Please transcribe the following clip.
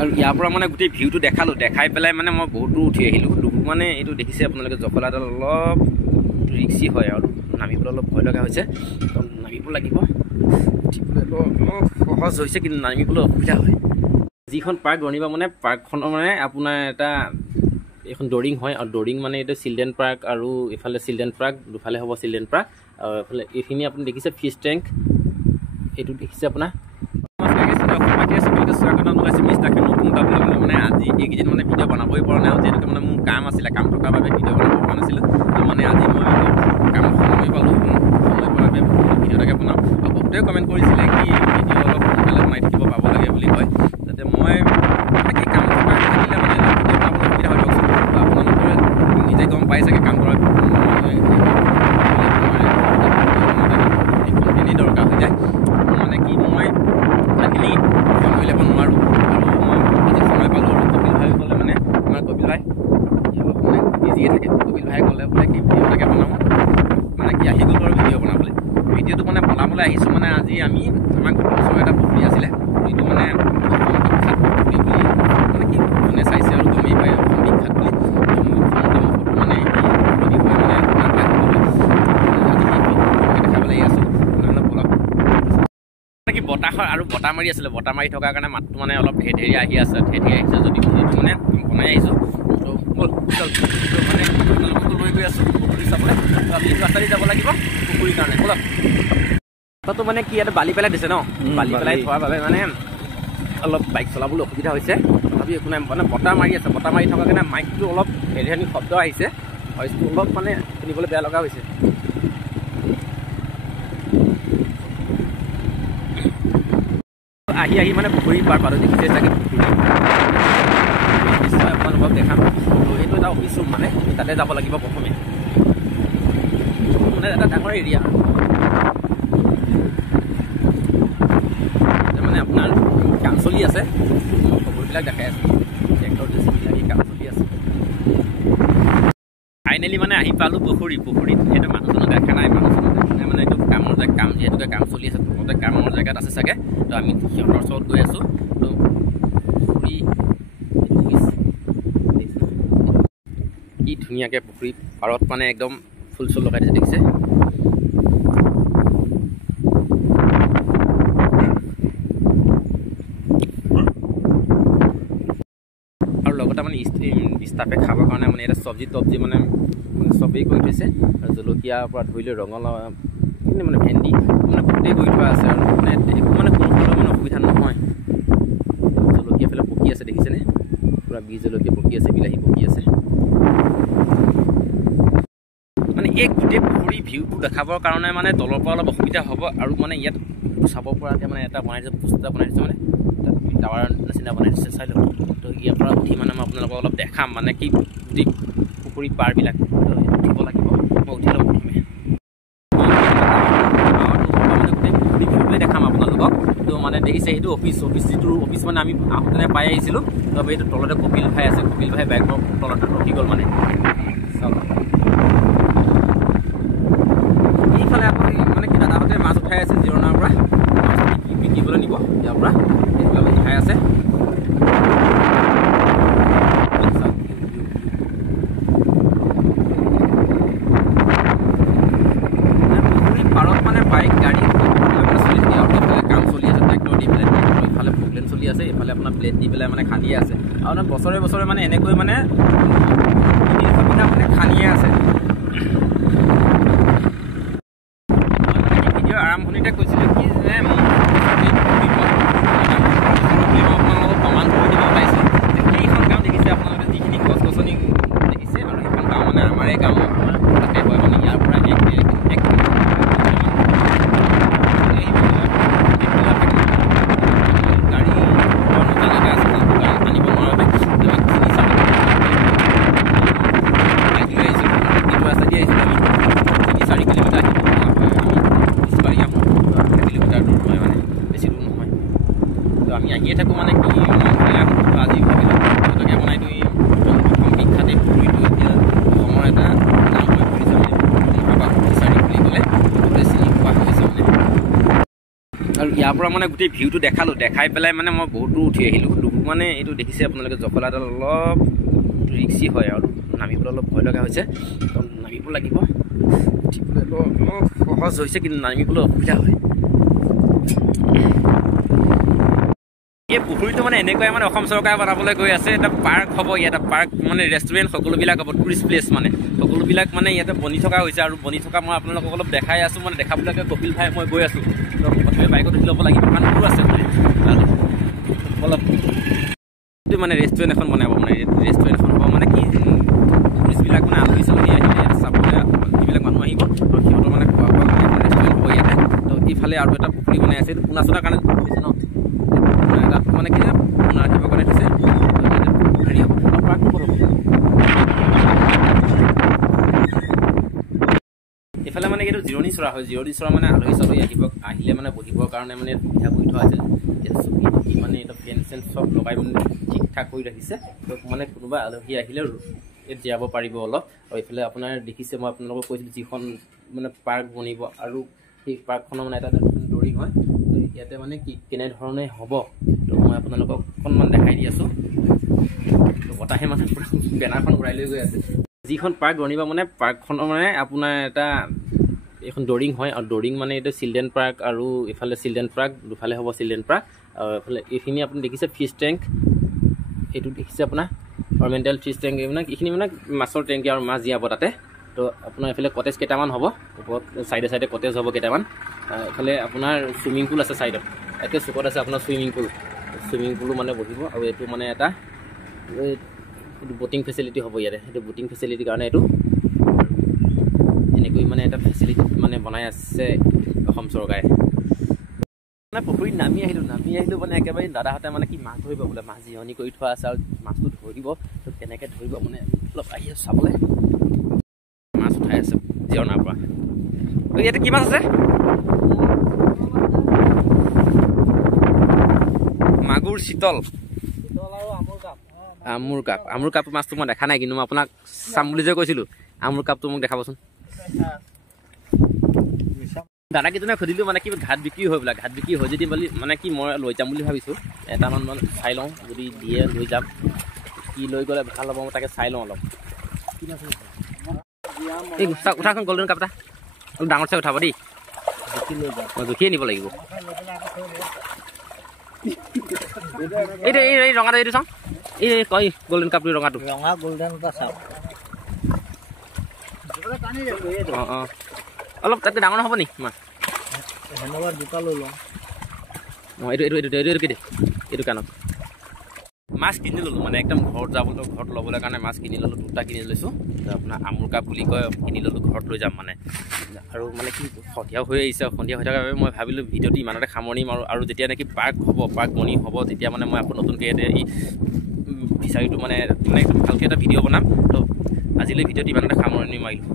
আৰু ইয়াৰ পৰা মানে গোটেই ভিউটো দেখালোঁ, দেখাই পেলাই মানে মই বহুতো উঠি আহিলোঁ। ডুবু মানে এইটো দেখিছে আপোনালোকে, জখলাডাল অলপ ৰিক্সি হয় আৰু নামিবলৈ অলপ ভয় লগা হৈছে। নামিব লাগিব, উঠিবলৈ অলপ সহজ হৈছে কিন্তু নামিবলৈ অসুবিধা হয়। যিখন পাৰ্ক গণিবা মানে পাৰ্কখনৰ মানে আপোনাৰ এটা এখন ডৰিং হয়, আৰু ডৰিং মানে এইটো চিলড্ৰেন পাৰ্ক, আৰু এইফালে চিলড্ৰেন পাৰ্ক, দুফালে হ'ব চিলড্ৰেন পাৰ্ক। আৰু এইফালে এইখিনি আপুনি দেখিছে ফিছ টেংক, এইটো দেখিছে আপোনাৰ মানে আজি এইকেইদিন মানে ভিডিঅ' বনাবই পৰা নাই, যিহেতুকে মানে মোৰ কাম আছিলে, কাম থকাৰ বাবে ভিডিঅ' বনাব পৰা নাছিলোঁ। তো মানে আজি মই কাম সময় পালোঁ, সময় পোৱাৰ বাবে ভিডিঅ' এটাকে বনাওঁ। আৰু বহুতে কমেণ্ট কৰিছিলে কি ভিডিঅ' অলপ সোনকালে বনাই থাকিব পাব লাগে বুলি কয়, যাতে মই কি কাম থকা থাকিলে মানে ভিডিঅ' বনাবলৈ সুবিধা হয় দিয়কচোন। আপোনালোকে নিজে গম পাই চাগে কাম কৰা কণ্টেণ্টেই দৰকাৰ হৈ যায়। মানে কি মই সেইখিনি সময় ল'ব নোৱাৰোঁ, আৰু মই আজি সময় পালোঁ। আৰু কপিল ভাই ক'লে মানে আমাৰ কপিল ভাই অলপ মানে বিজিয়ে থাকে। কপিল ভাই ক'লে বোলে কি ভিডিঅ' এটাকে বনাওঁ, মানে কি আহি গ'লোঁ আৰু ভিডিঅ' বনাবলৈ। ভিডিঅ'টো মানে বনাবলৈ আহিছোঁ মানে আজি আমি আমাৰ ঘৰৰ ওচৰৰ এটা পুখুৰী আছিলে, পুখুৰীটো মানে পুখুৰী বুলি মানে কি যোনে চাইছে আৰু গমেই পায় অসম বিখ্যাত বুলি। মানে দেখাবলৈ আছোঁ কি বতাহৰ আৰু বতাহ মাৰি আছিলে, বতাহ মাৰি থকাৰ কাৰণে মাতটো মানে অলপ ধেৰি আহি আছে, ধেৰি আহিছে যদি ভিডিঅ'টো মানে বনাই আহিছোঁ। তো মানে আপোনালোককো লৈ গৈ আছোঁ পুখুৰী চাবলৈ। তো আমি এইটো ৰাস্তাদি যাব লাগিব পুখুৰীৰ কাৰণে। বলক, তাতো মানে কি ইয়াতে বালি পেলাই দিছে ন, বালি পেলাই থোৱাৰ বাবে মানে অলপ বাইক চলাবলৈ অসুবিধা হৈছে। তথাপি একো নাই, মানে বতাহ মাৰি আছে, বতাহ মাৰি থকাৰ কাৰণে মাইকটো অলপ ধেৰি শব্দ আহিছে, ভইচটো অলপ মানে শুনিবলৈ বেয়া লগা হৈছে। আহি আহি মানে পুখুৰী পাৰ পালোঁ, দেখিছে চাগে পুখুৰী নিশ্চয় আপোনালোকক দেখাম। তো এইটো এটা অফিচ ৰুম, মানে তাতে যাব লাগিব প্ৰথমে। মানে এটা ডাঙৰ এৰিয়া, মানে আপোনাৰ কাম চলি আছে, খবৰবিলাক দেখাই আছোঁ, ট্ৰেক্টৰ জেচিবিবিলাকে কাম চলি আছে। ফাইনেলি মানে আহি পালোঁ পুখুৰীত। এইটো মানুহজনক দেখা নাই, মানুহজনক দেখা নাই মানে এইটো কামৰ জেগা, কাম যিহেতুকে কাম চলি আছে, তহঁতে কামৰ জেগাত আছে চাগে। তো আমি সিহঁতৰ ওচৰত গৈ আছোঁ। তো পুখুৰী কি ধুনীয়াকৈ পুখুৰী পাৰত মানে একদম ফুল চুল লগাই দিছে, দেখিছে। আৰু লগতে মানে ষ্টাফে খাবৰ কাৰণে মানে এটা চব্জি তব্জি মানে চবেই কৰি থৈছে, আৰু জলকীয়াৰ পৰা ধৰি লৈ ৰঙালাও মানে ভেন্দি মানে গোটেই কৰি থোৱা আছে। আৰু মানে একো মানে কোনো ধৰণৰ মানে অসুবিধা নহয়। জলকীয়া ফালে পকি আছে, দেখিছেনে, পূৰা বীজ জলকীয়া পকি আছে, বিলাহী পকি আছে। মানে এই গোটেই পুখুৰী ভিউটো দেখাবৰ কাৰণে মানে তলৰ পৰা অলপ অসুবিধা হ'ব, আৰু মানে ইয়াত চাব পৰাকৈ মানে এটা বনাই দিছে, পোষ্ট এটা বনাই দিছে, মানে টাৱাৰ নিচিনা বনাই দিছে, চাই লওক। তো ইয়াৰ পৰা উঠি মানে মই আপোনালোকক অলপ দেখাম, মানে কি গোটেই পুখুৰী পাৰবিলাক উঠিব লাগিব। মই উঠি লওঁ প্ৰথমে, গোটেই পুখুৰী ভিউটোৱে দেখাম আপোনালোকক। তো মানে দেখিছে সেইটো অফিচ যিটো অফিচ মানে আমি আহোঁতে পাই আহিছিলোঁ। তো এইটো তলতে কপিল ভাই আছে, কপিল ভাই বাইকৰ তলতে ৰখি গ'ল মানে। চাওক এইফালে আপুনি মানে কি দাদাহঁতে মাছ উঠাই আছে জিৰণাৰ পৰা, বিকিবলৈ নিব ইয়াৰ পৰা, এইফালে উঠাই আছে। পুখুৰী পাৰত মানে বাইক গাড়ী চলি থাকে, আৰু এইফালে কাম চলি আছে, ট্ৰেক্টৰ দি পেলাই, ইফালে প্ৰব্লেম চলি আছে, এইফালে আপোনাৰ প্লেট দি পেলাই মানে খান্দিয়ে আছে। আৰু বছৰে বছৰে মানে এনেকৈ মানে মানে খান্দিয়ে আছে। ভিডিঅ' আৰম্ভণিতে কৈছিলোঁ কি যে আপোনালোকক প্ৰমাণ কৰি দিব পাৰিছোঁ যে সেইখন গাঁও দেখিছে আপোনালোকে, যিখিনি গছ গছনি দেখিছে, আৰু সেইখন গাঁও মানে আমাৰে গাঁও তাতে হয়। মানে ইয়াৰ পৰা গাড়ী আনিব নোৱাৰা ইয়াৰ পৰা মানে গোটেই ভিউটো দেখালোঁ, দেখাই পেলাই মানে মই বহুত দূৰ উঠি আহিলোঁ। ডুবু মানে এইটো দেখিছে আপোনালোকে জখলাডাল অলপ ৰিক্সি হয় আৰু নামিবলৈ অলপ ভয় লগা হৈছে। নামিব লাগিব, উঠিবলৈ অলপ সহজ হৈছে কিন্তু নামিবলৈ অসুবিধা হয়। এই পুখুৰীটো মানে এনেকুৱাই মানে অসম চৰকাৰে বনাবলৈ গৈ আছে। এটা পাৰ্ক হ'ব ইয়াতে, পাৰ্ক মানে ৰেষ্টুৰেণ্ট সকলোবিলাক হ'ব, টুৰিষ্ট প্লেচ মানে সকলোবিলাক মানে ইয়াতে বনি থকা হৈছে। আৰু বনি থকা মই আপোনালোকক অলপ দেখাই আছোঁ, মানে দেখাবলৈকে কপিল ভাই মই গৈ আছোঁ। প্ৰথমে বাইকত উঠি ল'ব লাগিব, ইমান দূৰ আছে মানে অলপ মানে ৰেষ্টুৰেণ্ট এখন বনাব, মানে ৰেষ্টুৰেণ্ট এখন হ'ব মানে কি টুৰিষ্টবিলাক মানে আলহী চালহী আহিলে চাবলৈ যিবিলাক মানুহ আহিব আৰু সিহঁতৰ মানে খোৱা বোৱা ৰেষ্টুৰেণ্ট হ'ব ইয়াতে। তো ইফালে আৰু এটা পুখুৰী বনাই আছে, এইটো পোনা চোনাৰ কাৰণে থৈছে ন, তাত মানে কি পোনা ৰাখিবৰ কাৰণে থৈছে। হেৰি হ'ব পাৰ্কটো হ'ব। এইফালে মানে এইটো জিৰণি চৰা হয়, জিৰণি চৰা মানে আলহী চালহী আহিলে মানে বহিবৰ কাৰণে মানে সুবিধা কৰি থোৱা আছে। চকী মানে এইটো ফেন চেন চব লগাই মানে ঠিক ঠাক কৰি ৰাখিছে। তো মানে কোনোবা আলহী আহিলে ইয়াত জীয়াব পাৰিব অলপ। আৰু এইফালে আপোনাৰ দেখিছে, মই আপোনালোকক কৈছিলোঁ যিখন মানে পাৰ্ক বনিব আৰু সেই পাৰ্কখনৰ মানে এটা ডৰিং হয়। তো ইয়াতে মানে কি কেনেধৰণে হ'ব তো মই আপোনালোকক অকণমান দেখাই দি আছোঁ। তো বতাহে মানে বেনাৰখন উৰাই লৈ গৈ আছে। যিখন পাৰ্ক বনিব মানে পাৰ্কখনৰ মানে আপোনাৰ এটা এখন ডৰিং হয়, আৰু ডৰিং মানে এইটো চিলড্ৰেন পাৰ্ক আৰু এইফালে চিলড্ৰেন পাৰ্ক, দুফালে হ'ব চিলড্ৰেন পাৰ্ক। আৰু এইফালে এইখিনি আপুনি দেখিছে ফিছ টেংক, এইটো দেখিছে আপোনাৰ অৰ্মেণ্টেল ফিছ টেংক, মানে এইখিনি মানে মাছৰ টেংকি আৰু মাছ জীয়াব তাতে। তো আপোনাৰ এইফালে কটেজ কেইটামান হ'ব, ওপৰত চাইডে চাইডে কটেজ হ'ব কেইটামান। এইফালে আপোনাৰ চুইমিং পুল আছে চাইডত, একে চুকত আছে আপোনাৰ চুইমিং পুল। চুইমিং পুলো মানে বহিব, আৰু এইটো মানে এটা এইটো ব'টিং ফেচিলিটি হ'ব ইয়াতে। সেইটো ব'টিং ফেচিলিটিৰ কাৰণে এইটো এনেকৈ মানে এটা ফেচিলিটি মানে বনাই আছে অসম চৰকাৰে। মানে পুখুৰীত নামি আহিলোঁ মানে একেবাৰে দাদাহঁতে মানে কি মাছ ধৰিব বোলে, মাছ জিৰণি কৰি থোৱা আছে আৰু মাছটো ধৰিব। তো কেনেকৈ ধৰিব মানে অলপ আহি আছে চাবলৈ, মাছ উঠাই আছে জিৰণাৰ পৰা। ইয়াতে কি মাছ আছে? মাগুৰ, চিতল, আমুৰ কাপ। আমুৰ কাপ মাছটো মই দেখা নাই, কিন্তু মই আপোনাক চাম বুলি যে কৈছিলোঁ। আমুৰ কাপটো মোক দেখাবচোন। দাদাকেইজনে সুধিলোঁ মানে কি ঘাট বিক্ৰী হয় বোলে, ঘাট বিক্ৰী হয় যদি বুলি মানে কি মই লৈ যাম বুলি ভাবিছোঁ। এটামান মানে চাই লওঁ, যদি দিয়ে লৈ যাম। কি লৈ গ'লে ভাল হ'ব মই তাকে চাই লওঁ অলপ। এই উঠাচোন গ'ল্ডেন কাপ এটা, অলপ ডাঙৰ চাই উঠাব দেই, মই জুখিয়ে নিব লাগিব। এইটো এই ৰঙাটো এইটো চাওঁ, এই কয় গ'ল্ডেন কাপটো, ৰঙাটো ৰঙা গ'ল্ডেন এটা চাওঁ। অঁ অঁ অলপ তাতকৈ ডাঙৰ নহ'ব নেকি মাছ? দুটা লৈ লওঁ। অঁ এইটো এইটো কাণত মাছ কিনি ল'লোঁ, মানে একদম ঘৰত যাবলৈ, ঘৰত ল'বলৈ কাৰণে মাছ কিনি ল'লোঁ। দুটা কিনি লৈছোঁ, আপোনাৰ আমুৰ কাপ বুলি কয়, কিনি ল'লোঁ, ঘৰত লৈ যাম মানে। আৰু মানে কি সন্ধিয়া হৈ আহিছে, সন্ধিয়া হৈ থকাৰ বাবে মই ভাবিলোঁ ভিডিঅ'টো ইমানতে সামৰণি মাৰোঁ। আৰু যেতিয়া নেকি পাৰ্ক হ'ব, পাৰ্ক বনি হ'ব, তেতিয়া মানে মই আকৌ নতুনকৈ ইয়াতে এই ফিচাৰীটো মানে একদম ভালকৈ এটা ভিডিঅ' বনাম। তো আজিলৈ ভিডিঅ'টো ইমানতে সামৰণি মাৰিলোঁ।